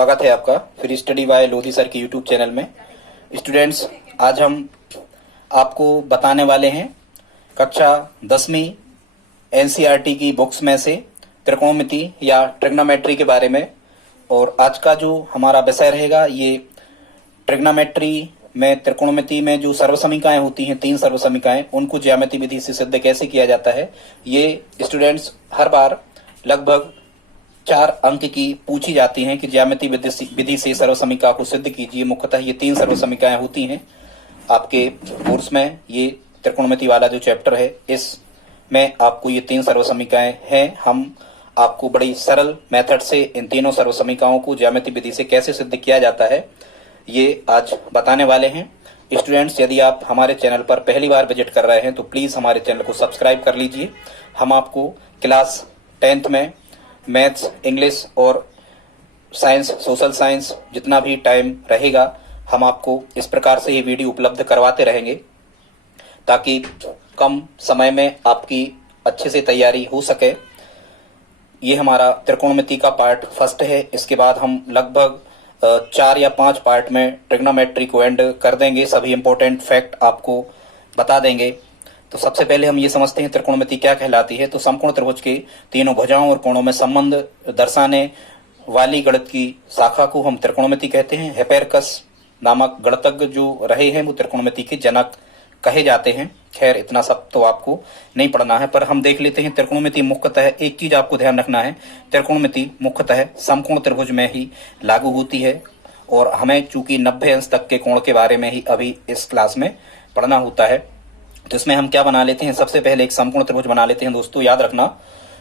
स्वागत है आपका फिर स्टडी बाय लोधी सर के यूट्यूब चैनल में। स्टूडेंट्स, आज हम आपको बताने वाले हैं कक्षा 10वीं एनसीईआरटी की बुक्स में से त्रिकोणमिति या ट्रिग्नोमेट्री के बारे में। और आज का जो हमारा विषय रहेगा ये ट्रिग्नोमेट्री में त्रिकोणमिति में जो सर्वसमीकाएं होती हैं, 3 सर्वसमीकाएं, उनको ज्यामिति विधि से सिद्ध कैसे किया जाता है। ये स्टूडेंट्स हर बार लगभग 4 अंक की पूछी जाती हैं कि ज्यामिति विधि से सर्वसमीका को सिद्ध कीजिए। मुख्यतः ये 3 सर्वसमीकाएं होती हैं आपके कोर्स में। ये त्रिकोणमिति वाला जो चैप्टर है इसमें आपको ये 3 सर्वसमीकाएं हैं। हम आपको बड़ी सरल मेथड से इन तीनों सर्वसमीकाओं को ज्यामिति विधि से कैसे सिद्ध किया जाता है ये आज बताने वाले हैं। स्टूडेंट्स, यदि आप हमारे चैनल पर पहली बार विजिट कर रहे हैं तो प्लीज हमारे चैनल को सब्सक्राइब कर लीजिए। हम आपको क्लास 10th में मैथ्स, इंग्लिश और साइंस, सोशल साइंस जितना भी टाइम रहेगा हम आपको इस प्रकार से ये वीडियो उपलब्ध करवाते रहेंगे ताकि कम समय में आपकी अच्छे से तैयारी हो सके। ये हमारा त्रिकोणमिति का पार्ट फर्स्ट है। इसके बाद हम लगभग 4 या 5 पार्ट में ट्रिग्नोमेट्री को एंड कर देंगे। सभी इंपॉर्टेंट फैक्ट आपको बता देंगे। तो सबसे पहले हम ये समझते हैं त्रिकोणमिति क्या कहलाती है। तो समकोण त्रिभुज के तीनों भुजाओं और कोणों में संबंध दर्शाने वाली गणित की शाखा को हम त्रिकोणमिति कहते हैं। हिपेरकस नामक गणितज्ञ जो रहे हैं वो त्रिकोणमिति के जनक कहे जाते हैं। खैर, इतना सब तो आपको नहीं पढ़ना है, पर हम देख लेते हैं त्रिकोणमिति मुख्यतः एक चीज आपको ध्यान रखना है, त्रिकोणमिति मुख्यतः समकोण त्रिभुज में ही लागू होती है। और हमें चूंकि 90 अंश तक के कोण के बारे में ही अभी इस क्लास में पढ़ना होता है, तो इसमें हम क्या बना लेते हैं, सबसे पहले एक समकोण त्रिभुज बना लेते हैं। दोस्तों याद रखना,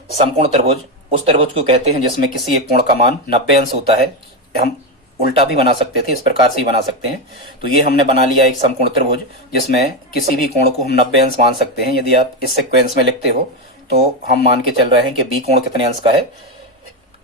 समकोण त्रिभुज उस त्रिभुज को कहते हैं जिसमें किसी एक कोण का मान 90 अंश होता है। हम उल्टा भी बना सकते थे, इस प्रकार से ही बना सकते हैं। तो ये हमने बना लिया एक समकोण त्रिभुज जिसमें किसी भी कोण को हम 90 अंश मान सकते हैं। यदि आप इस सीक्वेंस में लिखते हो तो हम मान के चल रहे हैं कि बी कोण कितने अंश का है,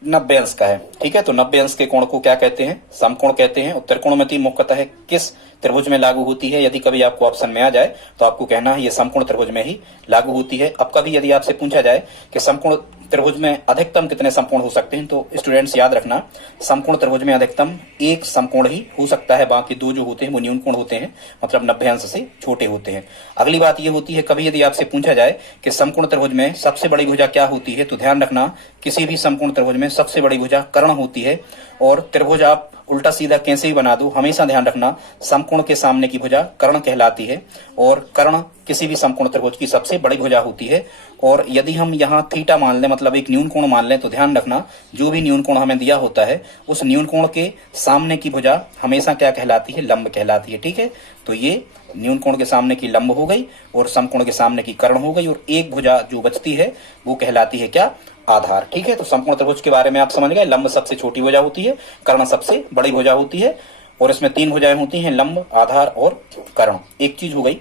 90 अंश का है। ठीक है, तो 90 अंश के कोण को क्या कहते हैं, समकोण कहते हैं। और त्रिकोणमिति मुख्यतः किस त्रिभुज में लागू होती है, यदि कभी आपको ऑप्शन में आ जाए तो आपको कहना है ये समकोण त्रिभुज में ही लागू होती है। अब कभी यदि आपसे पूछा जाए कि समकोण त्रिभुज में अधिकतम कितने समकोण हो सकते हैं, तो स्टूडेंट्स याद रखना, समकोण त्रिभुज में अधिकतम एक समकोण ही हो सकता है। बाकी 2 जो होते हैं वो न्यून कोण होते हैं, मतलब 90 अंश से छोटे होते हैं। अगली बात ये होती है, कभी यदि आपसे पूछा जाए कि समकोण त्रिभुज में सबसे बड़ी भुजा क्या होती है, तो ध्यान रखना किसी भी समकोण त्रिभुज में सबसे बड़ी भुजा कर्ण होती है। और त्रिभुज आप उल्टा सीधा कैसे ही बना दो, हमेशा ध्यान रखना समकोण के सामने की भुजा कर्ण कहलाती है। और कर्ण किसी भी समकोण त्रिभुज की सबसे बड़ी भुजा होती है। और यदि हम यहाँ थीटा मान लें, मतलब एक न्यून कोण मान लें, तो ध्यान रखना जो भी न्यून कोण हमें दिया होता है उस न्यून कोण के सामने की भुजा हमेशा क्या कहलाती है, लंब कहलाती है। ठीक है, तो ये न्यून कोण के सामने की लंब हो गई और समकोण के सामने की कर्ण हो गई। और एक भुजा जो बचती है वो कहलाती है क्या, आधार। ठीक है, तो समकोण त्रिभुज के बारे में आप समझ गए। लंब सबसे छोटी भुजा होती है, कर्ण सबसे बड़ी भुजा होती है। और इसमें 3 भुजाएं होती हैं, लंब, आधार और कर्ण। एक चीज हो गई।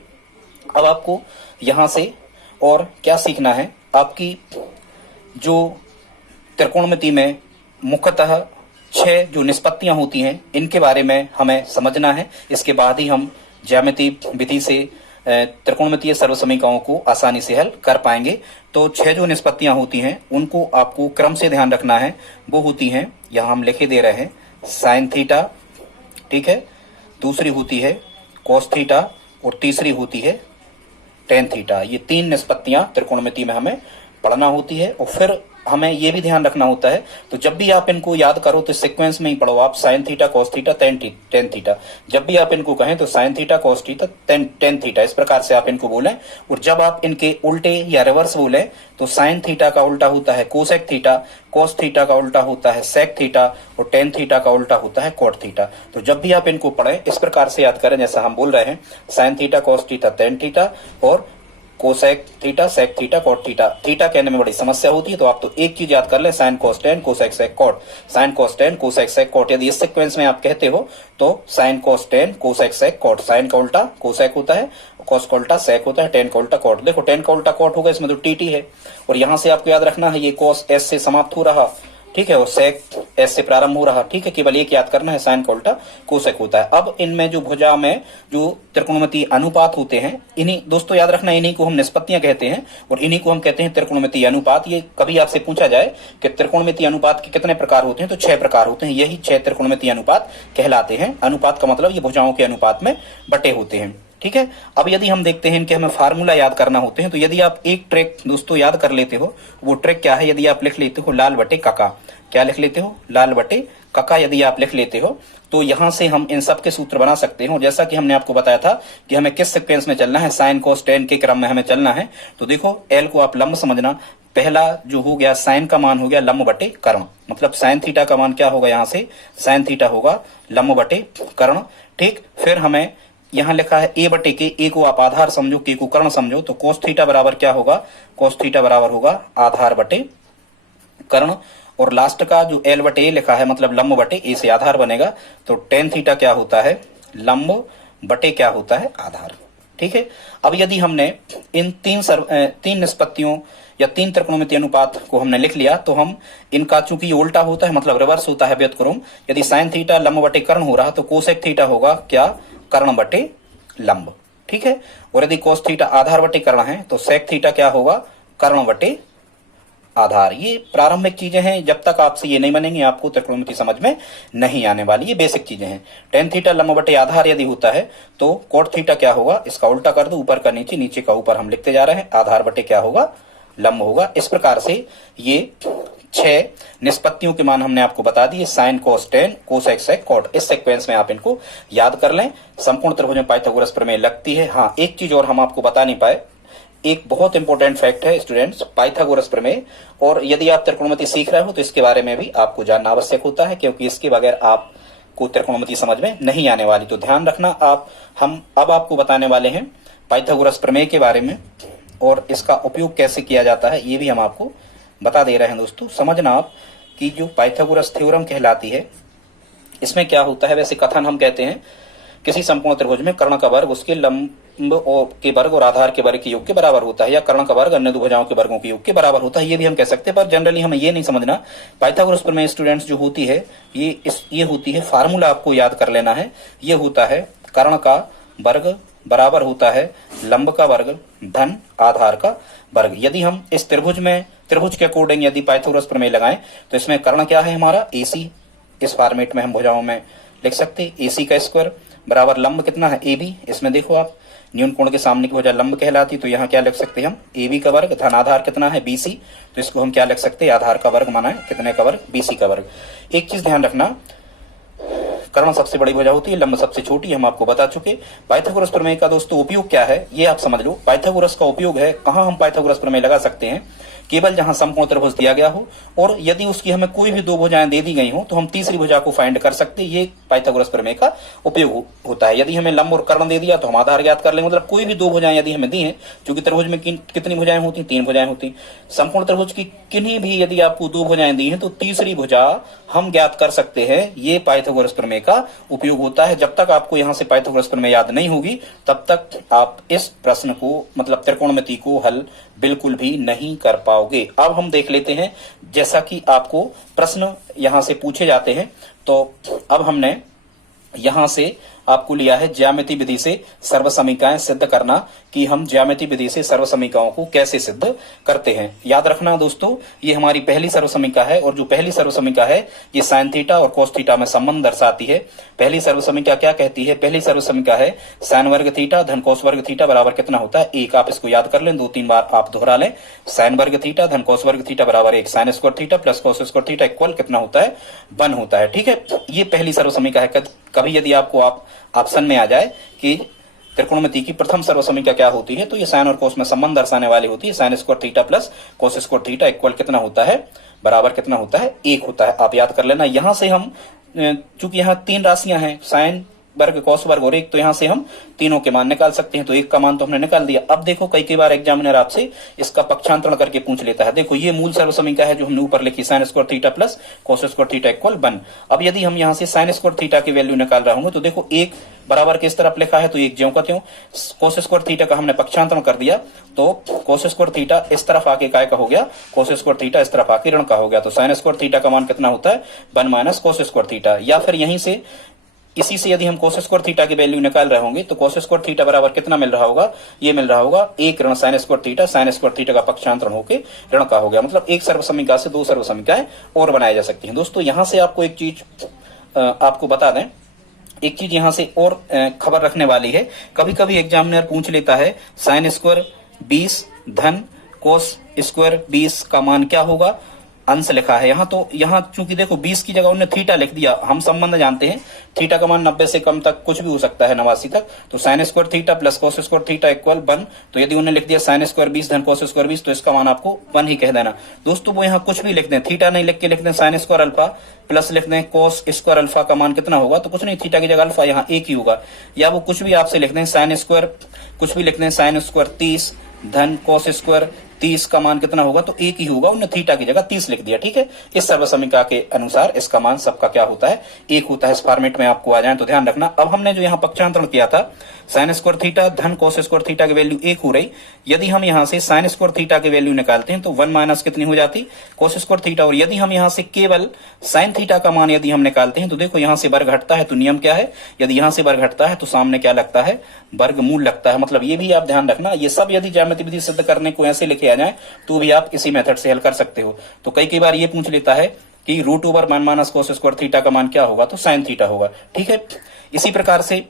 अब आपको यहां से और क्या सीखना है, आपकी जो त्रिकोणमिति में मुख्यतः 6 जो निष्पत्तियां होती हैं इनके बारे में हमें समझना है। इसके बाद ही हम ज्यामिति विधि से त्रिकोणमितीय सर्वसमीकाओं को आसानी से हल कर पाएंगे। तो 6 जो निष्पत्तियां होती हैं उनको आपको क्रम से ध्यान रखना है। वो होती हैं, यहां हम लिखे दे रहे हैं, साइन थीटा, ठीक है, दूसरी होती है कॉस थीटा और तीसरी होती है टेन थीटा। ये 3 निष्पत्तियां त्रिकोणमिति में हमें पढ़ना होती है। और फिर हमें ये भी ध्यान रखना होता है, तो जब भी आप इनको याद करो तो सीक्वेंस में ही पढ़ो आप, sign theta, cos theta, tan theta. जब भी आप इनको कहें तो sign theta, cos theta, tan theta, इस प्रकार से आप इनको बोलें। और जब आप इनके उल्टे या रिवर्स बोलें तो साइन थीटा का उल्टा होता है कोसेक थीटा, कॉस थीटा का उल्टा होता है सेक थीटा और टेन थीटा का उल्टा होता है कॉट थीटा। तो जब भी आप इनको पढ़ें इस प्रकार से याद करें, जैसा हम बोल रहे हैं, sine theta, cos theta, tan theta और cosec theta, sec theta, cot theta. Theta कहने में बड़ी समस्या होती है, तो आप तो एक चीज याद कर ले, sine cos tan, cosec sec cot, sine cos tan, cosec sec cot. यदि इस सीक्वेंस में आप कहते हो तो sine cos tan, cosec sec cot. Sine का उल्टा कोसेक होता है, कॉस का उल्टा सेक होता है, टेन का उल्टा कॉट। देखो 10 का उल्टा कॉट होगा, इसमें तो टीटी है। और यहां से आपको याद रखना है ये कॉस एस से समाप्त हो रहा ठीक है, और सेक एस से प्रारंभ हो रहा, ठीक है, केवल एक याद करना है, साइन का उल्टा कोसेक होता है। अब इनमें जो भुजा में जो त्रिकोणमितीय अनुपात होते हैं, इन्हीं दोस्तों याद रखना, इन्हीं को हम निष्पत्तियां कहते हैं और इन्हीं को हम कहते हैं त्रिकोणमितीय अनुपात। ये कभी आपसे पूछा जाए कि त्रिकोणमितीय अनुपात के कितने प्रकार होते हैं, तो 6 प्रकार होते हैं, यही 6 त्रिकोणमितीय अनुपात कहलाते हैं। अनुपात का मतलब ये भुजाओं के अनुपात में बटे होते हैं, ठीक है। अब यदि हम देखते हैं इनके हमें फार्मूला याद करना होते हैं, तो यदि आप एक ट्रिक दोस्तों याद कर लेते हो, वो ट्रिक क्या है, यदि आप लिख लेते हो लाल बटे काका, क्या लिख लेते हो, लाल बटे काका यदि आप लिख लेते हो, तो यहां से हम इन सब के सूत्र बना सकते हैं। और जैसा कि हमने आपको बताया था कि हमें किस सीक्वेंस में चलना है, साइन कोस टेन के क्रम में हमें चलना है। तो देखो एल को आप लंब समझना, पहला जो हो गया साइन का मान हो गया लंब बटे कर्ण, मतलब साइन थीटा का मान क्या होगा, यहां से साइन थीटा होगा लंब बटे कर्ण, ठीक। फिर हमें यहां लिखा है ए बटे के, ए को आप आधार समझो, के को कर्ण समझो, तो कोस थीटा बराबर क्या होगा, कोस थीटा बराबर होगा आधार बटे कर्ण। और लास्ट का जो एल बटे ए लिखा है, मतलब लंब बटे ए से आधार बनेगा, तो टेन थीटा क्या होता है, लंब बटे क्या होता है, आधार, ठीक है। अब यदि हमने इन तीन निष्पत्तियों या 3 त्रिकोणमितीय अनुपात को हमने लिख लिया, तो हम इनका चूंकि ये उल्टा होता है, मतलब रिवर्स होता है व्युत्क्रम, यदि साइन थीटा लंब बटे कर्ण हो रहा तो कोसेक थीटा होगा क्या, कर्ण बटे लंब, ठीक है। और यदि कोस थीटा आधार बटे कर्ण है तो सेक थीटा क्या होगा, कर्ण बटे आधार। ये प्रारंभिक चीजें हैं, जब तक आपसे ये नहीं बनेंगी आपको त्रिकोणमिति समझ में नहीं आने वाली, ये बेसिक चीजें हैं। टेन थीटा लंब बटे आधार यदि होता है तो कोट थीटा क्या होगा, इसका उल्टा कर दो, ऊपर का नीचे, नीचे का ऊपर हम लिखते जा रहे हैं, आधार बटे क्या होगा, लंब होगा। इस प्रकार से ये 6 निष्पत्तियों के मान हमने आपको बता दिए, sine cos tan cosec sec cot, इस सीक्वेंस में आप इनको याद कर लें। संपूर्ण त्रिभुज में पाइथागोरस प्रमेय लगती है। हाँ, एक चीज और हम आपको बता नहीं पाए, एक बहुत इंपॉर्टेंट फैक्ट है स्टूडेंट्स, पाइथागोरस प्रमेय, और यदि आप त्रिकोणमिति सीख रहे हो तो इसके बारे में भी आपको जानना आवश्यक होता है, क्योंकि इसके बगैर आपको त्रिकोणमिति समझ में नहीं आने वाली। तो ध्यान रखना, हम अब आपको बताने वाले हैं पाइथागोरस प्रमेय के बारे में, और इसका उपयोग कैसे किया जाता है ये भी हम आपको बता दे रहे हैं दोस्तों। समझना आप कि जो पाइथागोरस थ्योरम कहलाती है, इसमें क्या होता है, वैसे कथन हम कहते हैं किसी संपूर्ण त्रिभुज में कर्ण का वर्ग उसके लंब के वर्ग और आधार के वर्ग के योग के बराबर होता है, या कर्ण का वर्ग अन्य दो भुजाओं के वर्गों के योग के बराबर होता है, ये भी हम कह सकते हैं। पर जनरली हमें ये नहीं समझना, पाइथागोरस प्रमेय स्टूडेंट्स जो होती है ये होती है, फार्मूला आपको याद कर लेना है, ये होता है कर्ण का वर्ग बराबर होता है लंब का वर्ग धन आधार का वर्ग। यदि हम इस त्रिभुज के अकॉर्डिंग यदि पाइथागोरस प्रमेय लगाएं तो इसमें कर्ण क्या है हमारा, AC, इस फॉर्मेट में हम भुजाओं में लिख सकते हैं, AC का स्क्वायर बराबर लंब कितना है, AB, इसमें देखो आप न्यून कोण के सामने की भुजा लंब कहलाती, तो यहाँ क्या लिख सकते हैं हम, AB का वर्ग धन आधार कितना है, BC, तो इसको हम क्या लिख सकते हैं, आधार का वर्ग माना है कितने का वर्ग, BC का वर्ग। एक चीज ध्यान रखना, कर्ण सबसे बड़ी भुजा होती है, लंब सबसे छोटी, हम आपको बता चुके। पाइथागोरस प्रमेय का दोस्तों उपयोग क्या है ये आप समझ लो। पाइथागोरस का उपयोग है, कहां हम पाइथागोरस प्रमेय लगा सकते हैं, केवल जहां समकोण त्रिभुज दिया गया हो और यदि उसकी हमें कोई भी दो भुजाएं दे दी गई हो तो हम तीसरी भुजा को फाइंड कर सकते हैं, ये पाइथागोरस प्रमेय का उपयोग होता है। यदि हमें लंब और कर्ण दे दिया तो हम आधार ज्ञात कर लेंगे, मतलब कोई भी दो भुजाएं यदि हमें दी हैं, क्योंकि त्रिभुज में कितनी भुजाएं होती, 3 भुजाएं होती, संपूर्ण त्रिभुज की किन्हीं भी यदि आपको 2 भुजाएं दी हैं तो तीसरी भुजा हम ज्ञात कर सकते हैं, ये पाइथागोरस प्रमेय का उपयोग होता है। जब तक आपको यहां से पाइथागोरस प्रमेय याद नहीं होगी तब तक आप इस प्रश्न को, मतलब त्रिकोणमिति को हल बिल्कुल भी नहीं कर पाओगे। अब हम देख लेते हैं, जैसा कि आपको प्रश्न यहां से पूछे जाते हैं, तो अब हमने यहां से आपको लिया है ज्यामिति विधि से सर्वसमीकाएं सिद्ध करना, कि हम ज्यामिति विधि से सर्वसमीकाओं को कैसे सिद्ध करते हैं। याद रखना दोस्तों, ये हमारी पहली सर्वसमीका है, और जो पहली सर्वसमीका है ये साइन थीटा और कोस थीटा में संबंध दर्शाती है। पहली सर्वसमीका क्या कहती है, पहली सर्वसमीका है साइन वर्ग थीटा धन कोस वर्ग थीटा बराबर कितना होता है, 1। आप इसको याद कर लें, 2-3 बार आप दोहरा लें। साइन वर्ग थीटा धन कोस वर्ग थीटा बराबर 1, sign square theta plus cos square theta equal कितना होता है, 1 होता है। ठीक है, ये पहली सर्वसमीका है। कभी यदि आपको ऑप्शन में आ जाए कि त्रिकोणमिति की प्रथम सर्वसमीका क्या होती है, तो ये साइन और कोस में संबंध दर्शाने वाली होती है। Sign square theta plus cos square theta equal कितना होता है, बराबर कितना होता है, 1 होता है। आप याद कर लेना। यहां से हम, चूंकि यहाँ 3 राशियां हैं, साइन वर्ग कॉस वर्ग और 1, तो यहाँ से हम तीनों के मान निकाल सकते हैं। तो 1 का मान तो हमने निकाल दिया। अब देखो कई बार एग्जामिनर आपसे इसका पक्षांतरण करके पूछ लेता है। देखो ये मूल सर्व समीकरण है जो हमने ऊपर लिखी, sign square theta plus cos square theta equal 1। अब यदि हम यहाँ से साइन स्क्वायर थीटा की वैल्यू निकाल रहे होंगे तो देखो 1 बराबर किस तरफ लिखा है, तो 1 ज्यों का त्यों। कोस स्क्वायर थीटा का हमने पक्षांतरण कर दिया, तो कोस स्क्वायर थीटा इस तरफ आके काय का हो गया, कोस स्क्वायर थीटा इस तरफ आके ऋण का हो गया। तो साइन स्क्वायर थीटा का मान कितना होता है, 1 माइनस कोस स्क्वायर थीटा। या फिर यहीं से इसी से यदि हम कोस स्क्वायर थीटा की वैल्यू निकाल रहे होंगे तो कोस स्क्वायर थीटा बराबर कितना मिल रहा होगा, ये मिल रहा होगा 1 ऋण sign square theta. Sign square theta का पक्षांतरण होकर ऋण का हो गया। मतलब एक सर्व समीकरण से 2 सर्व समीकरण और बनाई जा सकती हैं। दोस्तों यहां से आपको एक चीज आपको बता दें, एक चीज यहां से और खबर रखने वाली है। कभी कभी एग्जामिनर पूछ लेता है साइन स्क्वायर 20 धन कोस स्क्वायर 20 का मान क्या होगा, अंश लिखा है यहाँ। तो यहाँ चूंकि देखो 20 की जगह उन्होंने थीटा लिख दिया। हम संबंध जानते हैं, थीटा का मान 90 से कम तक कुछ भी हो सकता है, 89 तक। तो sign square theta plus cos square theta equal 1। तो यदि उन्होंने लिख दिया साइन स्क्वायर 20 धन कोस स्क्वायर 20, तो इसका मान आपको 1 ही कह देना। दोस्तों वो यहाँ कुछ भी लिख दें, थीटा नहीं लिख के लिख दें साइन स्क्वायर अल्फा प्लस लिख दें कोस स्क्वायर अल्फा का मान कितना होगा, तो कुछ नहीं, थीटा की जगह अल्फा यहाँ 1 ही होगा। या वो कुछ भी आपसे लिख दें साइन स्क्वायर, कुछ भी लिख दें साइन स्क्वायर 30 धन कोस स्क्वायर 30 का मान कितना होगा, तो 1 ही होगा। उन्होंने थीटा की जगह 30 लिख दिया। ठीक है, इस सर्व समीकरण के अनुसार इसका मान सबका क्या होता है, 1 होता है। इस फॉर्मेट में आपको आ जाए तो ध्यान रखना। अब हमने जो यहाँ पक्षांतरण किया था, साइन स्क्वायर थीटा धन कोस स्क्वायर थीटा की वैल्यू 1 हो रही। यदि हम यहाँ से साइन स्क्वायर थीटा की वैल्यू निकालते हैं तो 1 माइनस कितनी हो जाती, कोस स्क्वायर थीटा। और यदि हम यहाँ से केवल साइन थीटा का मान यदि हम निकालते हैं तो देखो यहाँ से वर्ग घटता है, तो नियम क्या है, यदि यहाँ से वर्ग घटता है तो सामने क्या लगता है, वर्गमूल लगता है। मतलब ये भी आप ध्यान रखना। ये सब यदि ज्यामिति विधि सिद्ध करने को ऐसे लिखे आ जाए तो भी आप इसी मेथड से हल कर सकते हो। तो कई बार ये पूछ लेता है कि root over 1 minus cos square theta का मान क्या होगा, तो साइन थीटा होगा। ठीक है, इसी प्रकार से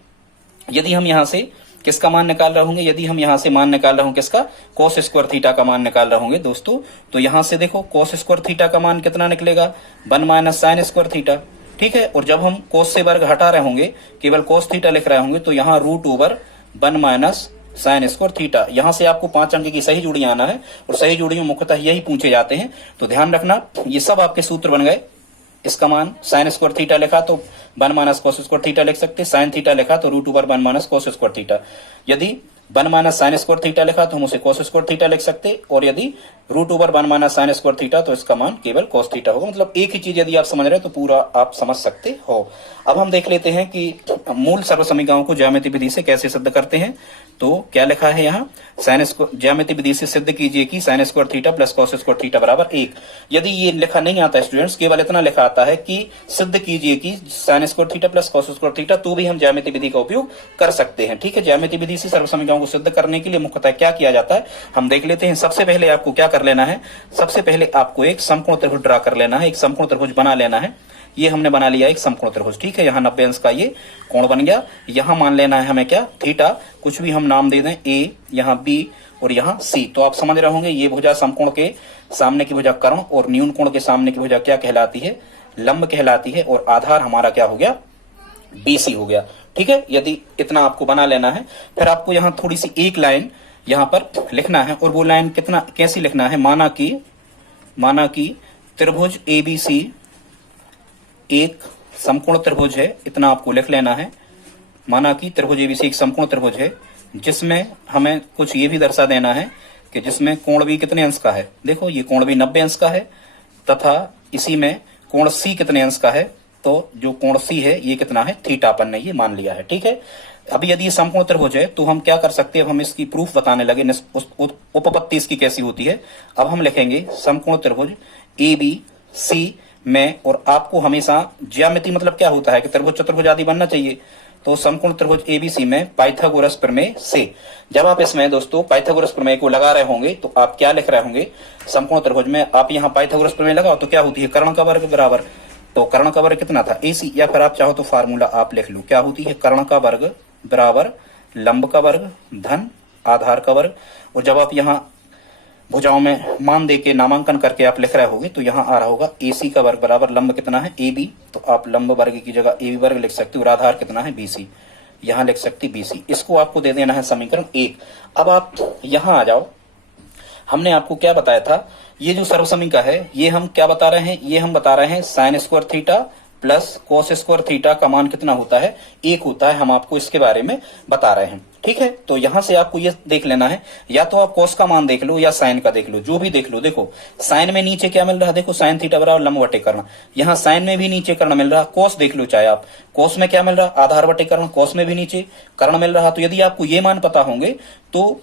यदि हम यहाँ से किसका मान निकाल रहे होंगे, यदि हम यहाँ से मान निकाल रहे होंगे किसका, कोस स्क्वायर थीटा का मान निकाल रहे होंगे दोस्तों, तो यहाँ से देखो कोस स्क्वायर थीटा का मान कितना निकलेगा, 1 माइनस साइन स्क्वायर थीटा। ठीक है, और जब हम कोस से वर्ग हटा रहे होंगे, केवल कोस थीटा लिख रहे होंगे, तो यहाँ root over 1 minus sine square theta. यहां से आपको 5 अंक की सही जोड़ी आना है, और सही जोड़ी में मुख्यतः यही पूछे जाते हैं। तो ध्यान रखना, ये सब आपके सूत्र बन गए। इसका मान साइन स्क्वायर थीटा लिखा तो 1 माइनस कोस स्क्वायर थीटा लिख सकते, साइन थीटा लिखा तो root over 1 minus cos square theta. यदि 1 माइनस साइन स्क्वायर थीटा लिखा तो हम उसे कोस स्क्वायर थीटा लिख सकते, और यदि root over 1 minus sine square theta तो इसका मान केवल कोस थीटा होगा। मतलब एक ही चीज यदि आप समझ रहे हो तो पूरा आप समझ सकते हो। अब हम देख लेते हैं कि मूल सर्व समीकरणों को ज्यामिति विधि से कैसे सिद्ध करते हैं। तो क्या लिखा है यहाँ, साइन स्क्वायर ज्यामिति विधि से सिद्ध कीजिए कि sign square theta plus cos square theta बराबर 1। यदि ये लिखा नहीं आता स्टूडेंट्स, केवल इतना लिखा आता है कि सिद्ध कीजिए कि sign square theta plus cos square theta, तो भी हम ज्यामिति विधि का उपयोग कर सकते हैं। ठीक है, ज्यामिति विधि से सर्व समीकरणों को सिद्ध करने के लिए मुख्यतः क्या किया जाता है हम देख लेते हैं। सबसे पहले आपको क्या कर लेना है, सबसे पहले आपको एक समकोण त्रिभुज ड्रा कर लेना है, एक समकोण त्रिभुज बना लेना है। ये हमने बना लिया एक समकोण त्रिभुज। ठीक है, यहाँ 90 अंश का ये कोण बन गया। यहाँ मान लेना है हमें क्या, थीटा, कुछ भी हम नाम दे दें, ए, यहाँ बी और यहाँ सी। तो आप समझ रहे होंगे ये भुजा समकोण के सामने की भुजा कर्ण और न्यून कोण के सामने की भुजा क्या कहलाती है, लंब कहलाती है। और आधार हमारा क्या हो गया, बीसी हो गया। ठीक है, यदि इतना आपको बना लेना है, फिर आपको यहाँ थोड़ी सी एक लाइन यहाँ पर लिखना है। और वो लाइन कितना कैसी लिखना है, माना कि त्रिभुज एबीसी एक समकोण त्रिभुज है, इतना आपको लिख लेना है। माना कि त्रिभुज एबीसी एक समकोण त्रिभुज है, जिसमें हमें कुछ ये भी दर्शा देना है कि जिसमें कोण भी कितने अंश का है। देखो ये कोण भी 90 अंश का है, तथा इसी में कोण सी कितने अंश का है, तो जो कोण सी है ये कितना है, थीटा, अपन ने ये मान लिया है। ठीक है, अभी यदि ये समकोण त्रिभुज है तो हम क्या कर सकते हैं, हम इसकी प्रूफ बताने लगे, उपपत्ति इसकी कैसी होती है। अब हम लिखेंगे समकोण त्रिभुज ए बी सी में, और आपको हमेशा ज्यामिति मतलब क्या होता है कि त्रिभुज चतुर्भुज आदि बनना चाहिए। तो समकोण त्रिभुज एबीसी में पाइथागोरस प्रमेय से, जब आप इसमें दोस्तों पाइथागोरस प्रमेय को लगा रहे होंगे तो आप क्या लिख रहे होंगे, समकोण त्रिभुज में आप यहाँ पाइथागोरस प्रमेय लगाओ तो क्या होती है, कर्ण का वर्ग बराबर, तो कर्ण का वर्ग कितना था, एसी, या फिर आप चाहो तो फार्मूला आप लिख लो, क्या होती है, कर्ण का वर्ग बराबर लंब का वर्ग धन आधार का वर्ग। और जब आप यहाँ भुजाओं में मान दे के नामांकन करके आप लिख रहे होगे तो यहाँ आ रहा होगा एसी का वर्ग बराबर लंब कितना है, ए बी, तो आप लंब वर्ग की जगह ए बी वर्ग लिख सकते हो, और आधार कितना है, बीसी, यहाँ लिख सकते बीसी। इसको आपको दे देना है समीकरण 1। अब आप यहाँ आ जाओ, हमने आपको क्या बताया था, ये जो सर्व समीकरण है ये हम क्या बता रहे हैं, ये हम बता रहे हैं sign square theta plus cos square theta का मान कितना होता है, 1 होता है। हम आपको इसके बारे में बता रहे हैं, ठीक है। तो यहां से आपको ये देख लेना है, या तो आप कोस का मान देख लो या साइन का देख लो, जो भी देख लो। देखो साइन में नीचे क्या मिल रहा है, देखो साइन थीटा बराबर लंब बटे कर्ण, यहाँ साइन में भी नीचे कर्ण मिल रहा। कोस देख लो चाहे आप, कोस में क्या मिल रहा, आधार बटे कर्ण, कोस में भी नीचे कर्ण मिल रहा। तो यदि आपको ये मान पता होंगे तो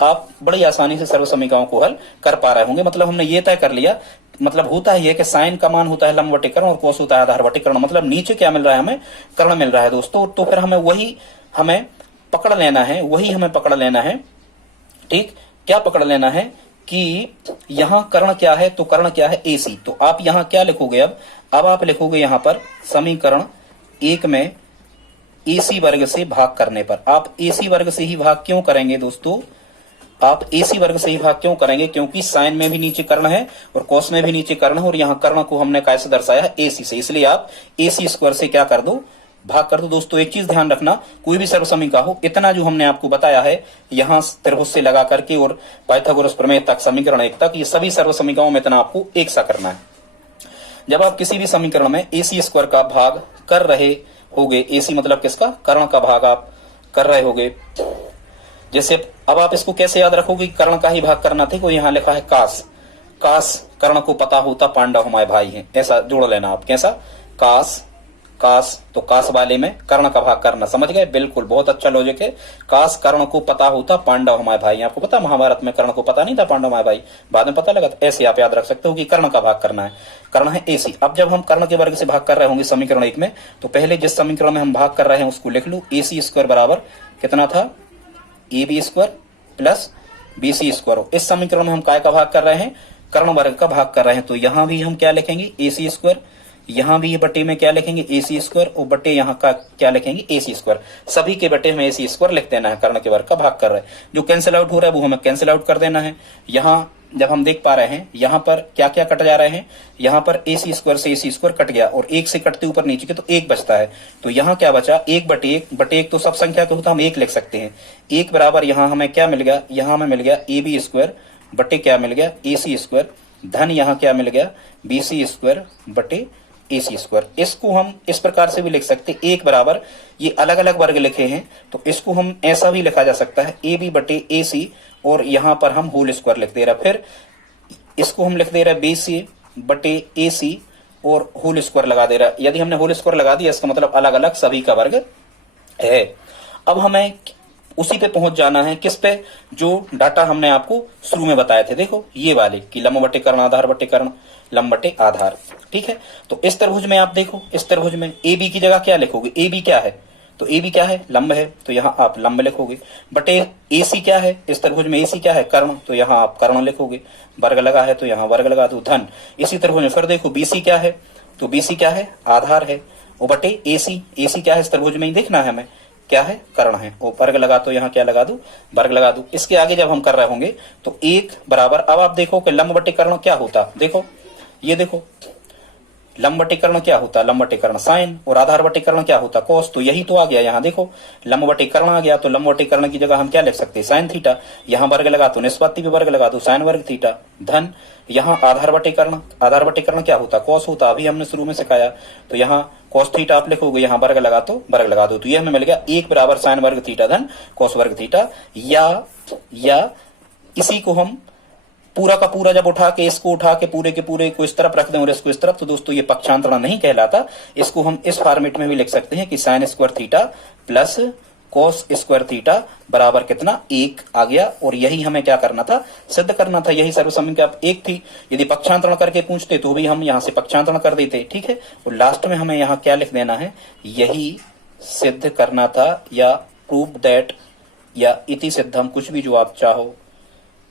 आप बड़ी आसानी से सर्व समीकरणों को हल कर पा रहे होंगे। मतलब हमने ये तय कर लिया, मतलब होता ही है कि साइन का मान होता है लंब बटे कर्ण और कोस होता है आधार बटे कर्ण। मतलब नीचे क्या मिल रहा है, हमें कर्ण मिल रहा है दोस्तों। तो फिर हमें वही हमें पकड़ लेना है, वही हमें पकड़ लेना है, ठीक। क्या पकड़ लेना है कि यहां कर्ण क्या है, तो कर्ण क्या है, AC। तो आप यहां क्या लिखोगे, अब आप लिखोगे यहां पर समीकरण 1 में AC वर्ग से भाग करने पर। आप AC वर्ग से ही भाग क्यों करेंगे दोस्तों, आप AC वर्ग से ही भाग क्यों करेंगे, क्योंकि साइन में भी नीचे कर्ण है और कोस में भी नीचे कर्ण है, और यहाँ कर्ण को हमने कैसे दर्शाया है, AC से। इसलिए आप AC स्क्वायर से क्या कर दो, भाग कर दो। दोस्तों एक चीज ध्यान रखना, कोई भी सर्व समीकरण हो, इतना जो हमने आपको बताया है यहाँ त्रिभुज से लगा करके और पाइथागोरस प्रमेय तक, समीकरण 1 तक, ये सभी सर्व समीकरणों में इतना आपको एक सा करना है। जब आप किसी भी समीकरण में AC स्क्वायर का भाग कर रहे होगे, AC मतलब किसका, कर्ण का भाग आप कर रहे होगे। जैसे अब आप इसको कैसे याद रखोगे, कर्ण का ही भाग करना था, यहाँ लिखा है कास, कास कर्ण को पता होता पांडव हमारे भाई हैं, ऐसा जोड़ लेना आप। कैसा, कास, कास, तो कास वाले में कर्ण का भाग करना, समझ गए, बिल्कुल बहुत अच्छा लॉजिक है। कास कर्ण को पता होता पांडव हमारे भाई, आपको पता महाभारत में कर्ण को पता नहीं था पांडव हमारे भाई, बाद में पता लगा। तो ऐसे आप याद रख सकते हो कि कर्ण का भाग करना है, कर्ण है AC। अब जब हम कर्ण के वर्ग से भाग कर रहे होंगे समीकरण 1 में, तो पहले जिस समीकरण में हम भाग कर रहे हैं उसको लिख लो। AC स्क्वायर बराबर कितना था, AB square plus BC square. इस समीकरण में हम काय का भाग कर रहे हैं, कर्ण वर्ग का भाग कर रहे हैं। तो यहां भी हम क्या लिखेंगे, AC स्क्वायर, यहां भी बटे में क्या लिखेंगे, AC स्क्वायर, और बटे यहाँ का क्या लिखेंगे, AC स्क्वायर। सभी के बटे में AC स्क्वायर लिख देना है, कर्ण के वर्ग का भाग कर रहे हैं। जो कैंसिल आउट हो रहा है वो हमें कैंसिल आउट कर देना है। यहाँ जब हम देख पा रहे हैं यहाँ पर क्या क्या कट जा रहे हैं, यहाँ पर AC स्क्वायर से AC स्क्वायर कट गया, और 1 से कटते ऊपर नीचे के तो 1 बचता है। तो यहाँ क्या बचा, 1 बटे 1 तो सब संख्या के होता हम 1 लिख सकते हैं। 1 बराबर यहाँ हमें क्या मिल गया, यहाँ हमें मिल गया AB स्क्वायर बटे क्या मिल गया, AC स्क्वायर, धन यहाँ क्या मिल गया, BC स्क्वायर बटे AC स्क्वायर। इसको हम इस प्रकार से भी लिख सकते, 1 बराबर, ये अलग अलग वर्ग लिखे हैं तो इसको हम ऐसा भी लिखा जा सकता है, AB बटे AC, और यहां पर हम होल स्क्वायर लिख दे रहा। फिर इसको हम लिख दे रहा BC बटे AC और होल स्क्वायर लगा दे रहा। यदि हमने होल स्क्वायर लगा दिया इसका मतलब अलग अलग सभी का वर्ग है। अब हमें उसी पे पहुंच जाना है, किस पे, जो डाटा हमने आपको शुरू में बताए थे, देखो ये वाले कि लंब बटे कर्ण, आधार बटे कर्ण, लंब बटे आधार, ठीक है। तो इस त्रिभुज में आप देखो, इस त्रिभुज में AB की जगह क्या लिखोगे, AB क्या है, तो AB क्या है, लंब है, तो यहाँ आप लंब लिखोगे, बटे AC क्या है, इस त्रिभुज में AC क्या है, कर्ण, तो यहाँ आप कर्ण लिखोगे, वर्ग लगा है तो यहाँ वर्ग लगा दो, धन। इसी त्रिभुज में फिर देखो BC क्या है, तो BC क्या है, आधार है, और बटे AC क्या है, इस त्रिभुज में ही देखना है हमें, क्या है, कर्ण है, और वर्ग लगा तो यहाँ क्या लगा दो, वर्ग लगा दो। इसके आगे जब हम कर रहे होंगे तो 1 बराबर, अब आप देखो कि लंब बटे कर्ण क्या होता, देखो ये देखो लंब बटे कर्ण क्या होता, लंब बटे कर्ण साइन, और आधार बटे कर्ण क्या होता, कोस। तो यही तो आ गया, यहाँ देखो लंब बटे कर्ण आ गया, तो लंब बटे कर्ण की जगह हम क्या लिख सकते हैं, साइन थीटा, यहाँ वर्ग लगा तो निष्पत्ति पे वर्ग लगा दो, साइन वर्ग थीटा, धन, यहाँ आधार बटे कर्ण क्या होता, कोस होता, अभी हमने शुरू में सिखाया। तो यहाँ कोस थीटा आप लिखोगे, यहाँ वर्ग लगा तो वर्ग लगा दो, तो ये हमें मिल गया 1 बराबर साइन वर्ग थीटा धन कोस वर्ग थीटा। या इसी को हम पूरा का पूरा जब उठा के, इसको उठा के पूरे के पूरे को इस तरफ रख दें और इसको इस तरफ, तो दोस्तों ये पक्षांतरण नहीं कहलाता। इसको हम इस फॉर्मेट में भी लिख सकते हैं कि sign square theta plus cos square theta बराबर कितना, 1 आ गया। और यही हमें क्या करना था, सिद्ध करना था, यही सर्वसम्मति 1 थी। यदि पक्षांतरण करके पूछते तो भी हम यहाँ से पक्षांतरण कर देते, ठीक है। और लास्ट में हमें यहाँ क्या लिख देना है, यही सिद्ध करना था, या प्रूव दैट, या इति सिद्धम, कुछ भी जो आप चाहो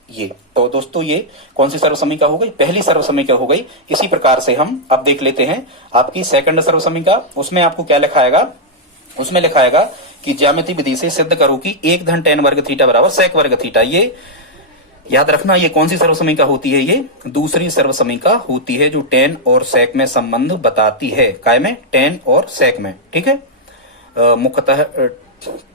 ये। तो दोस्तों ये कौन सी सर्वसम्मिका हो गई, पहली सर्वसम्मिका हो गई। इसी प्रकार से हम अब देख लेते हैं आपकी सेकंड सर्वसम्मिका। उसमें आपको क्या लिखाएगा, उसमें लिखाएगा कि ज्यामिति विधि से सिद्ध करो कि 1 धन tan वर्ग थीटा बराबर sec वर्ग थीटा। ये याद रखना, ये कौन सी सर्वसम्मिका होती है, ये दूसरी सर्वसम्मिका होती है जो tan और sec में संबंध बताती है। काय में, tan और sec में, ठीक है, मुख्यतः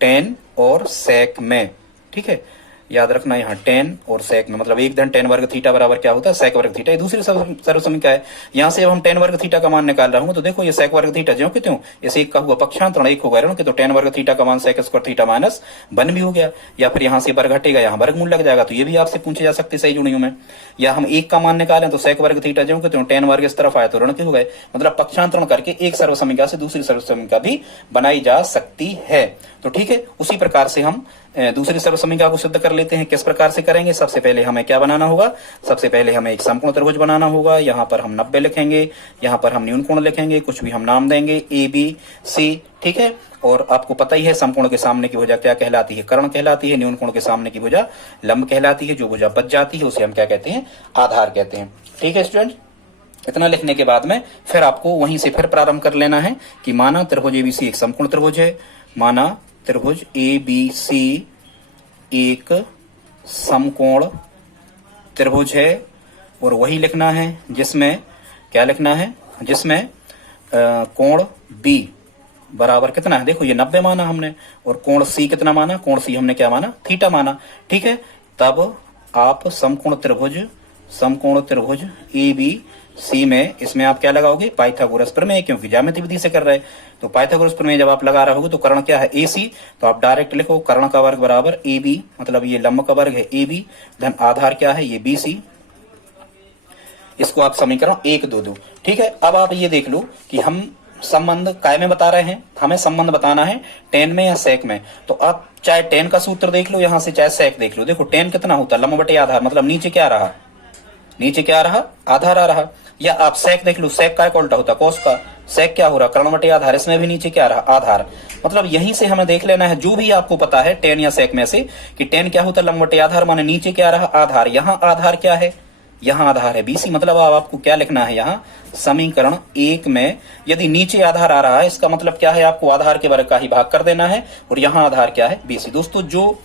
tan और sec में, ठीक है। याद रखना यहाँ टेन और सेक में, मतलब 1 धन टेन वर्ग थीटा बराबर क्या होता है, सेक वर्ग थीटा। ये दूसरी सर्व समीकरण है। यहाँ से अब हम टेन वर्ग थीटा का मान निकाल रहा हूँ, तो देखो ये सेक वर्ग थीटा ज्यों कि त्यों इस एक का हुआ पक्षांतरण 1 होगा ऋण के, तो टेन वर्ग थीटा का मान सेक स्क्वायर थीटा माइनस 1 भी हो गया। या फिर यहाँ से वर्ग घटेगा, यहाँ वर्गमूल लग जाएगा, तो ये भी आपसे पूछे जा सकते सही जुड़ियों में। या हम 1 का मान निकालें तो सेक वर्ग थीटा ज्यों कि त्यों टेन वर्ग इस तरफ आए तो ऋण के हो गए। मतलब पक्षांतरण करके एक सर्व समीकरण से दूसरी सर्व समीकरण भी बनाई जा सकती है। तो ठीक है, उसी प्रकार से हम दूसरी सर्व समीकरण को सिद्ध कर लेते हैं। किस प्रकार से करेंगे, सबसे पहले हमें क्या बनाना होगा, सबसे पहले हमें एक समकोण त्रिभुज बनाना होगा। यहाँ पर हम 90 लिखेंगे, यहाँ पर हम न्यून कोण लिखेंगे, कुछ भी हम नाम देंगे ए बी सी, ठीक है। और आपको पता ही है समकोण के सामने की भुजा क्या कहलाती है, कर्ण कहलाती है। न्यून कोण के सामने की भुजा लंब कहलाती है। जो भुजा बच जाती है उसे हम क्या कहते हैं, आधार कहते हैं। ठीक है स्टूडेंट, इतना लिखने के बाद में फिर आपको वहीं से फिर प्रारंभ कर लेना है कि माना त्रिभुज एबीसी एक समकोण त्रिभुज है, माना त्रिभुज एबीसी एक समकोण त्रिभुज है। और वही लिखना है जिसमें क्या लिखना है, जिसमें कोण बी बराबर कितना है, देखो ये 90 माना हमने, और कोण सी कितना माना, कोण सी हमने क्या माना, थीटा माना। ठीक है, तब आप समकोण त्रिभुज ए बी सी में इसमें आप क्या लगाओगे, पाइथागोरस प्रमेय, क्योंकि ज्यामिति विधि से कर रहे हैं। तो पाइथागोरस प्रमेय जब आप लगा रहे होगे तो कर्ण क्या है, ए सी, तो आप डायरेक्ट लिखो कर्ण का वर्ग बराबर ए बी, मतलब ये लंब का वर्ग है ए बी, धन आधार क्या है, ये बी सी। इसको आप समीकरण 1 दो। ठीक है, अब आप ये देख लो कि हम संबंध काय में बता रहे हैं, हमें संबंध बताना है टेन में या सेक में। तो आप चाहे टेन का सूत्र देख लो यहाँ से, चाहे सेक देख लो। देखो टेन कितना होता है, लंब बटे आधार, मतलब नीचे क्या रहा, नीचे क्या रहा, आधार आ रहा। या आप सेक देख लो, सेक का उल्टा होता कोस का, सेक क्या हो रहा, कर्ण बटे आधार, इसमें भी नीचे क्या रहा, आधार। मतलब यहीं से हमें देख लेना है जो भी आपको पता है टेन या सेक में से, कि टेन क्या होता है, लंब बटे आधार, माने नीचे क्या रहा, आधार। यहाँ आधार क्या है, यहाँ आधार है बीसी। मतलब अब आपको क्या लिखना है, यहाँ समीकरण 1 में यदि नीचे आधार आ रहा है, इसका मतलब क्या है, आपको आधार के वर्ग का ही भाग कर देना है, और यहाँ आधार क्या है, बीसी। दोस्तों, जो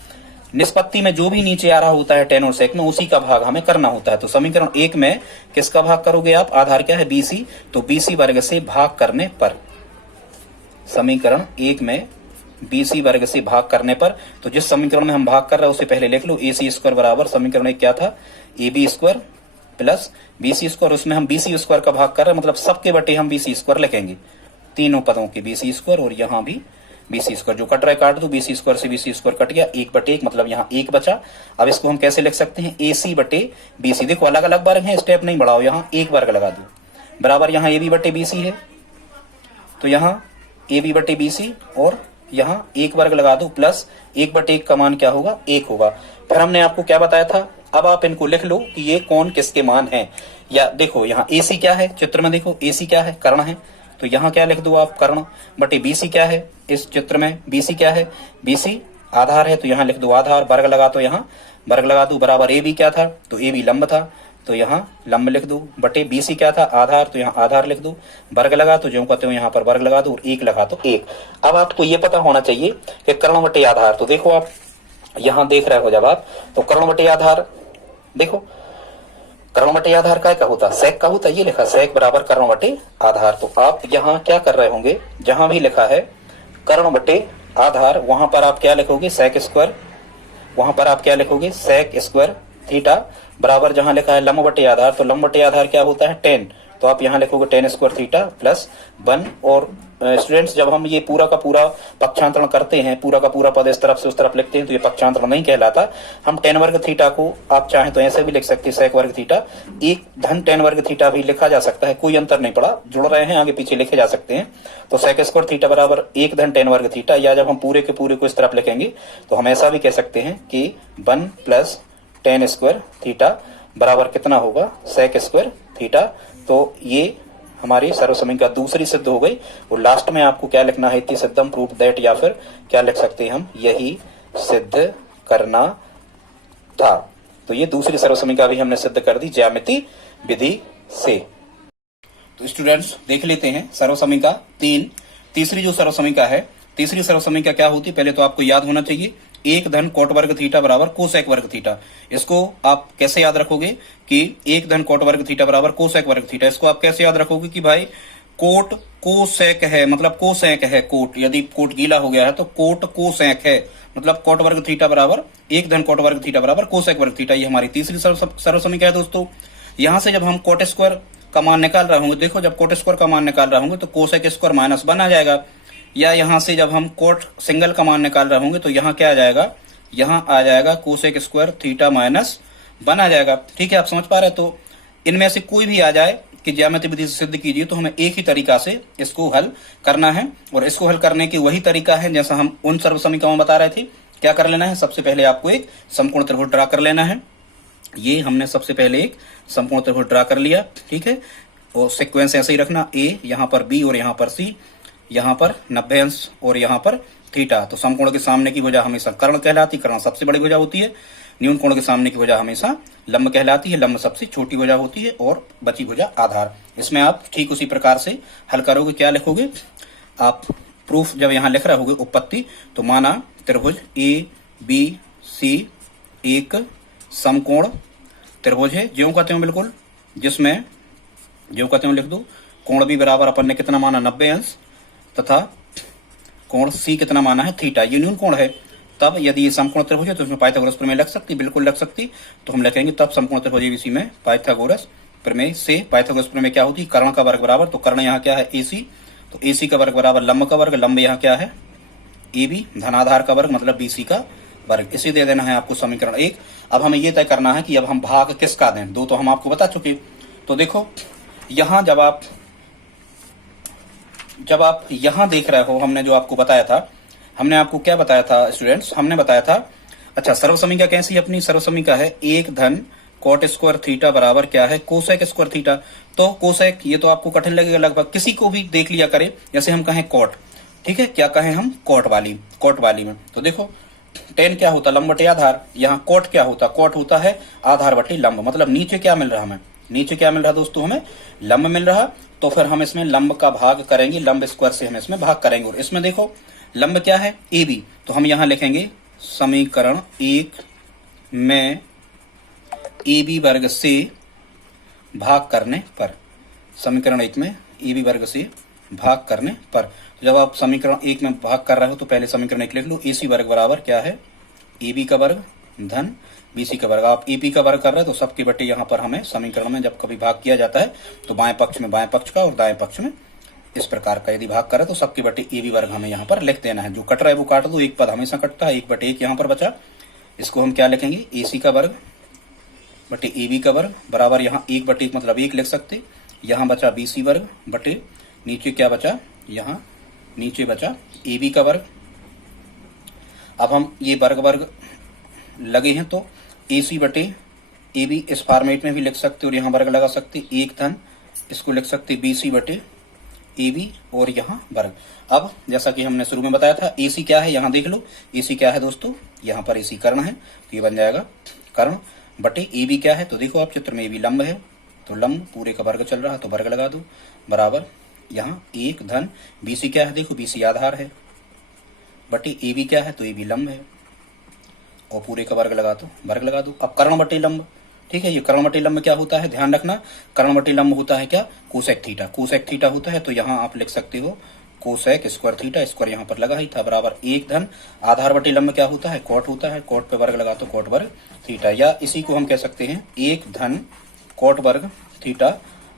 निष्पत्ति में जो भी नीचे आ रहा होता है टेन और सेक में, उसी का भाग हमें करना होता है। तो समीकरण 1 में किसका भाग करोगे आप, आधार क्या है, बीसी, तो बीसी वर्ग से भाग करने पर, समीकरण 1 में बीसी वर्ग से भाग करने पर, तो जिस समीकरण में हम भाग कर रहे हैं उसे पहले लिख लो, ए सी स्क्वायर बराबर समीकरण 1 क्या था, A B square plus BC square. उसमें हम बीसी स्क्वायर का भाग कर रहे हैं, मतलब सबके बटे हम बीसी स्क्वायर लिखेंगे, तीनों पदों के बीसी स्क्वायर, और यहाँ भी बीसी स्क्वायर। जो कट रहा है काट दो, बीसी स्क्वायर से बीसी स्क्वायर कट गया, 1/1, मतलब यहाँ 1 बचा। अब इसको हम कैसे लिख सकते हैं, ए सी बटे बीसी। देखो अलग अलग वर्ग है, स्टेप नहीं बढ़ाओ, यहाँ 1 वर्ग लगा दो, बराबर यहाँ ए बी बटे बीसी है, तो यहाँ ए बी बटे बीसी, और यहाँ 1 वर्ग लगा दो, प्लस 1/1 का मान क्या होगा, 1 होगा। फिर हमने आपको क्या बताया था, अब आप इनको लिख लो कि ये कौन किसके मान है। या देखो यहाँ ए सी क्या है, चित्र में देखो ए सी क्या है, कर्ण है, तो यहाँ क्या लिख दो आप, कर्ण बटे बीसी क्या है, इस चित्र में बीसी क्या है, बीसी आधार है, तो यहाँ लिख दो आधार, वर्ग लगा तो यहाँ वर्ग लगा दो, बराबर ए बी क्या था, तो ए बी लंब था, तो यहाँ लंब लिख दो, बटे बीसी क्या था, आधार, तो यहाँ आधार लिख दो, वर्ग लगा तो जो कहते हो यहाँ पर वर्ग लगा दो, और 1 लगा तो 1। अब आपको ये पता होना चाहिए कि कर्ण बटे आधार, तो देखो आप यहाँ देख रहे हो जब आप, तो कर्ण बटे आधार देखो, कर्ण बटे आधार का होता, सेक का होता, ये लिखा सेक बराबर कर्ण बटे आधार। तो आप यहाँ क्या कर रहे होंगे, जहां भी लिखा है कर्ण बटे आधार, वहां पर आप क्या लिखोगे, सेक स्क्वायर, वहां पर आप क्या लिखोगे, सेक स्क्वायर थीटा बराबर जहां लिखा है लंब बटे आधार, तो लंब बटे आधार क्या होता है, 10, तो आप यहाँ लिखोगे 10 स्क्वायर थीटा प्लस 1। और स्टूडेंट्स, जब हम ये पूरा का पूरा पक्षांतरण करते हैं, पूरा का पूरा पद इस तरफ से उस तरफ लिखते हैं, तो ये पक्षांतरण नहीं कहलाता। हम 10 वर्ग थीटा को आप चाहें तो ऐसे भी लिख सकते हैं, सेक वर्ग थीटा, 1 धन 10 वर्ग थीटा भी लिखा जा सकता है, कोई अंतर नहीं पड़ा, जुड़ रहे हैं आगे पीछे लिखे जा सकते हैं। तो सेक स्क्वायर थीटा बराबर 1 धन 10 वर्ग थीटा, या जब हम पूरे के पूरे को इस तरफ लिखेंगे तो हम ऐसा भी कह सकते हैं कि 1 प्लस 10 स्क्वायर थीटा बराबर कितना होगा, सेक स्क्वायर थीटा। तो ये हमारी सर्व समीकरण दूसरी सिद्ध हो गई। और लास्ट में आपको क्या लिखना है, इति सिद्धम प्रूफ दैट, या फिर क्या लिख सकते हैं हम, यही सिद्ध करना था। तो ये दूसरी सर्व समीकरण भी हमने सिद्ध कर दी ज्यामिति विधि से। तो स्टूडेंट्स देख लेते हैं सर्व समीकरण 3। तीसरी जो सर्व समीकरण है, तीसरी सर्व समीकरण क्या होती है, पहले तो आपको याद होना चाहिए, 1 धन कोट वर्ग थीटा बराबर कोसेक वर्ग थीटा। इसको आप कैसे याद रखोगे कि 1 धन कोट वर्ग थीटा बराबर कोसेक वर्ग थीटा। इसको आप कैसे याद रखोगे कि भाई कोट कोसेक है, मतलब कोसेक है कोट, यदि कोट गीला हो गया है तो कोट कोसेक है, मतलब कोट वर्ग थीटा बराबर 1 धन कोट वर्ग थीटा बराबर कोसेक वर्ग थीटा। ये हमारी तीसरी सर्वसमीकरण है दोस्तों। यहां से जब हम कोट स्क्वायर का मान निकाल रहे होंगे, देखो जब कोट स्क्वायर का मान निकाल रहे होंगे तो कोसेक स्क्वायर माइनस 1 आ जाएगा, या यहां से जब हम कोट सिंगल का मान निकाल रहे होंगे तो यहाँ क्या आ जाएगा, यहाँ आ जाएगा कोसेक स्क्वायर थीटा माइनस 1 आ जाएगा। ठीक है, आप समझ पा रहे हैं। तो इनमें से कोई भी आ जाए कि ज्यामिति विधि से सिद्ध कीजिए, तो हमें एक ही तरीका से इसको हल करना है, और इसको हल करने की वही तरीका है जैसा हम उन सर्वसमीकरणों में बता रहे थे। क्या कर लेना है, सबसे पहले आपको एक समकोण त्रिभुज ड्रा कर लेना है। ये हमने सबसे पहले एक समकोण त्रिभुज ड्रा कर लिया, ठीक है, और सीक्वेंस ऐसे ही रखना, ए यहाँ पर बी और यहाँ पर सी, यहाँ पर 90 अंश और यहाँ पर थीटा। तो समकोण के सामने की भुजा हमेशा कर्ण कहलाती, कर्ण सबसे बड़ी भुजा होती है। न्यून कोण के सामने की भुजा हमेशा लंब कहलाती है, लंब सबसे छोटी भुजा होती है, और बची भुजा आधार। इसमें आप ठीक उसी प्रकार से हल करोगे। क्या लिखोगे आप, प्रूफ जब यहाँ लिख रहे होगे उत्पत्ति, तो माना त्रिभुज ए बी सी एक समकोण त्रिभुज है, ज्यों का त्यों बिल्कुल, जिसमें ज्यों का त्यों लिख दो, कोण भी बराबर अपन ने कितना माना 90 अंश, तथा कोण सी कितना माना है थीटा, ये न्यून कोण है। तब यदि ये समकोण त्रिभुज है तो इसमें पाइथागोरस प्रमेय लग सकती, बिल्कुल लग सकती। तो हम लिखेंगे तब समकोण त्रिभुज इसी में पाइथागोरस प्रमेय से। पाइथागोरस प्रमेय क्या होती है, कर्ण का वर्ग बराबर, तो कर्ण यहाँ क्या है AC, तो AC का वर्ग बराबर लंब का वर्ग, लंब यहाँ क्या है AB, धनाधार का वर्ग मतलब BC का वर्ग। इसे दे देना है आपको समीकरण 1। अब हमें यह तय करना है कि अब हम भाग किसका दें, दो तो हम आपको बता चुके। तो देखो यहां जब आप यहां देख रहे हो, हमने जो आपको बताया था, हमने आपको क्या बताया था स्टूडेंट्स, हमने बताया था, अच्छा सर्वसमीकरण कैसी अपनी सर्वसमीकरण है 1 धन कोट स्क्वायर थीटा बराबर क्या है कोसेक स्क्वायर थीटा। तो कोसेक ये तो आपको कठिन लगेगा लगभग, किसी को भी देख लिया करे, जैसे हम कहें कोट, ठीक है, क्या कहें हम कोट वाली में। तो देखो टेन क्या होता, लंब बटे आधार, यहाँ कोट क्या होता, कोट होता है आधार बटे लंब, मतलब नीचे क्या मिल रहा हमें, नीचे क्या मिल रहा दोस्तों, हमें लंब मिल रहा। तो फिर हम इसमें लंब का भाग करेंगे, लंब स्क्वायर से हम इसमें भाग करेंगे, और इसमें देखो लंब क्या है AB, तो हम यहां लिखेंगे समीकरण 1 में AB वर्ग से भाग करने पर, समीकरण 1 में AB वर्ग से भाग करने पर। जब आप समीकरण 1 में भाग कर रहे हो तो पहले समीकरण 1 लिख लो, AC वर्ग बराबर क्या है AB का वर्ग धन BC का वर्ग। आप AP का वर्ग कर रहे हो तो सबके बटे यहाँ पर हमें समीकरण में जब कभी भाग किया जाता है तो बाएं पक्ष में बाएं पक्ष का और दाएं पक्ष में इस प्रकार का यदि भाग करे तो सबके बटे AB वर्ग हमें यहाँ पर लिख देना है। जो कट रहा है वो काट दो, एक पद हमेशा कटता है, 1/1 यहाँ पर बचा, इसको हम क्या लिखेंगे AC का वर्ग बटे AB का वर्ग बराबर यहाँ 1/1 मतलब 1 लिख सकते, यहाँ बचा BC वर्ग बटे नीचे क्या बचा, यहाँ नीचे बचा AB का वर्ग। अब हम ये वर्ग लगे हैं तो AC बटे AB इस फॉर्मेट में भी लिख सकते और यहाँ वर्ग लगा सकते, 1 धन इसको लिख सकते BC बटे AB और यहाँ वर्ग। अब जैसा कि हमने शुरू में बताया था AC क्या है, यहाँ देख लो AC क्या है दोस्तों, यहाँ पर AC कर्ण है, तो ये बन जाएगा कर्ण बटे AB क्या है, तो देखो आप चित्र में AB लंब है, तो लंब पूरे का वर्ग चल रहा है तो वर्ग लगा दो बराबर यहाँ 1 धन BC क्या है, देखो BC आधार है बटे AB क्या है, तो AB लंब है, और पूरे का वर्ग लगा दो। अब कर्ण बटे लंब, ठीक है, ये कर्ण बटे लंब क्या होता है, ध्यान रखना कर्ण बटे लंब होता है क्या कोसेक थीटा होता है। तो यहाँ आप लिख सकते हो कोसेक स्क्वायर थीटा, स्क्वायर यहाँ पर लगा ही था बराबर 1 धन आधार बटे लंब क्या होता है कोट होता है, कोट पे वर्ग लगा तो कोट वर्ग थीटा, या इसी को हम कह सकते हैं 1 धन कोट वर्ग थीटा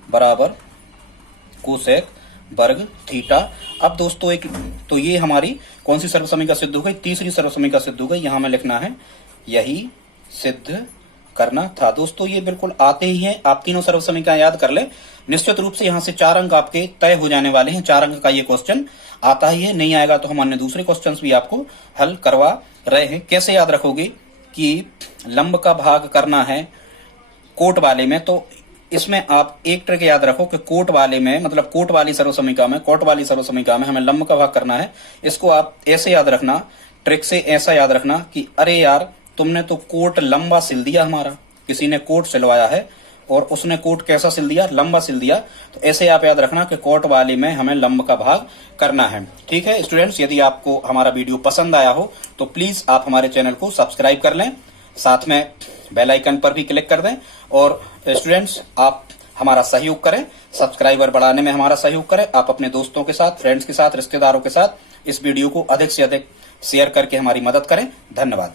बराबर कोसेक वर्ग थीटा। अब दोस्तों एक तो ये हमारी कौन सी सर्वसमीकरण सिद्ध हो गई, तीसरी सर्वसमीकरण सिद्ध हो गई। यहाँ हमें लिखना है यही सिद्ध करना था। दोस्तों ये बिल्कुल आते ही हैं, आप तीनों सर्वसमीकरण याद कर ले, निश्चित रूप से यहाँ से 4 अंक आपके तय हो जाने वाले हैं। 4 अंक का ये क्वेश्चन आता ही है, नहीं आएगा तो हम अन्य दूसरे क्वेश्चंस भी आपको हल करवा रहे हैं। कैसे याद रखोगे कि लंब का भाग करना है कोट वाले में, तो इसमें आप एक ट्रिक याद रखो कि कोट वाले में मतलब कोट वाली सर्वसमीकरण में हमें लंब का भाग करना है। इसको आप ऐसे याद रखना, ट्रिक से ऐसा याद रखना कि अरे यार तुमने तो कोट लंबा सिल दिया, हमारा किसी ने कोट सिलवाया है और उसने कोट कैसा सिल दिया, लंबा सिल दिया। तो ऐसे आप याद रखना कि कोट वाले में हमें लंब का भाग करना है। ठीक है स्टूडेंट्स, यदि आपको हमारा वीडियो पसंद आया हो तो प्लीज आप हमारे चैनल को सब्सक्राइब कर लें, साथ में बेल आइकन पर भी क्लिक कर दें। और स्टूडेंट्स आप हमारा सहयोग करें, सब्सक्राइबर बढ़ाने में हमारा सहयोग करें। आप अपने दोस्तों के साथ, फ्रेंड्स के साथ, रिश्तेदारों के साथ इस वीडियो को अधिक से अधिक शेयर करके हमारी मदद करें। धन्यवाद।